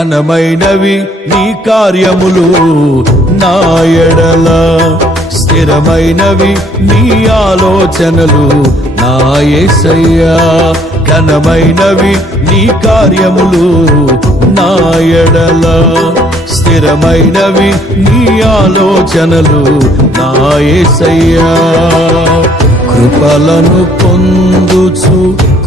ఘనమైనవి నీ కార్యములు నా ఎడల. స్థిరమైనవి నీ ఆలోచనలు నా ఏసయ్యా. ఘనమైనవి నీ కార్యములు నా ఎడల. స్థిరమైనవి నీ ఆలోచనలు నా ఏసయ్యా. కృపలను పొందుచు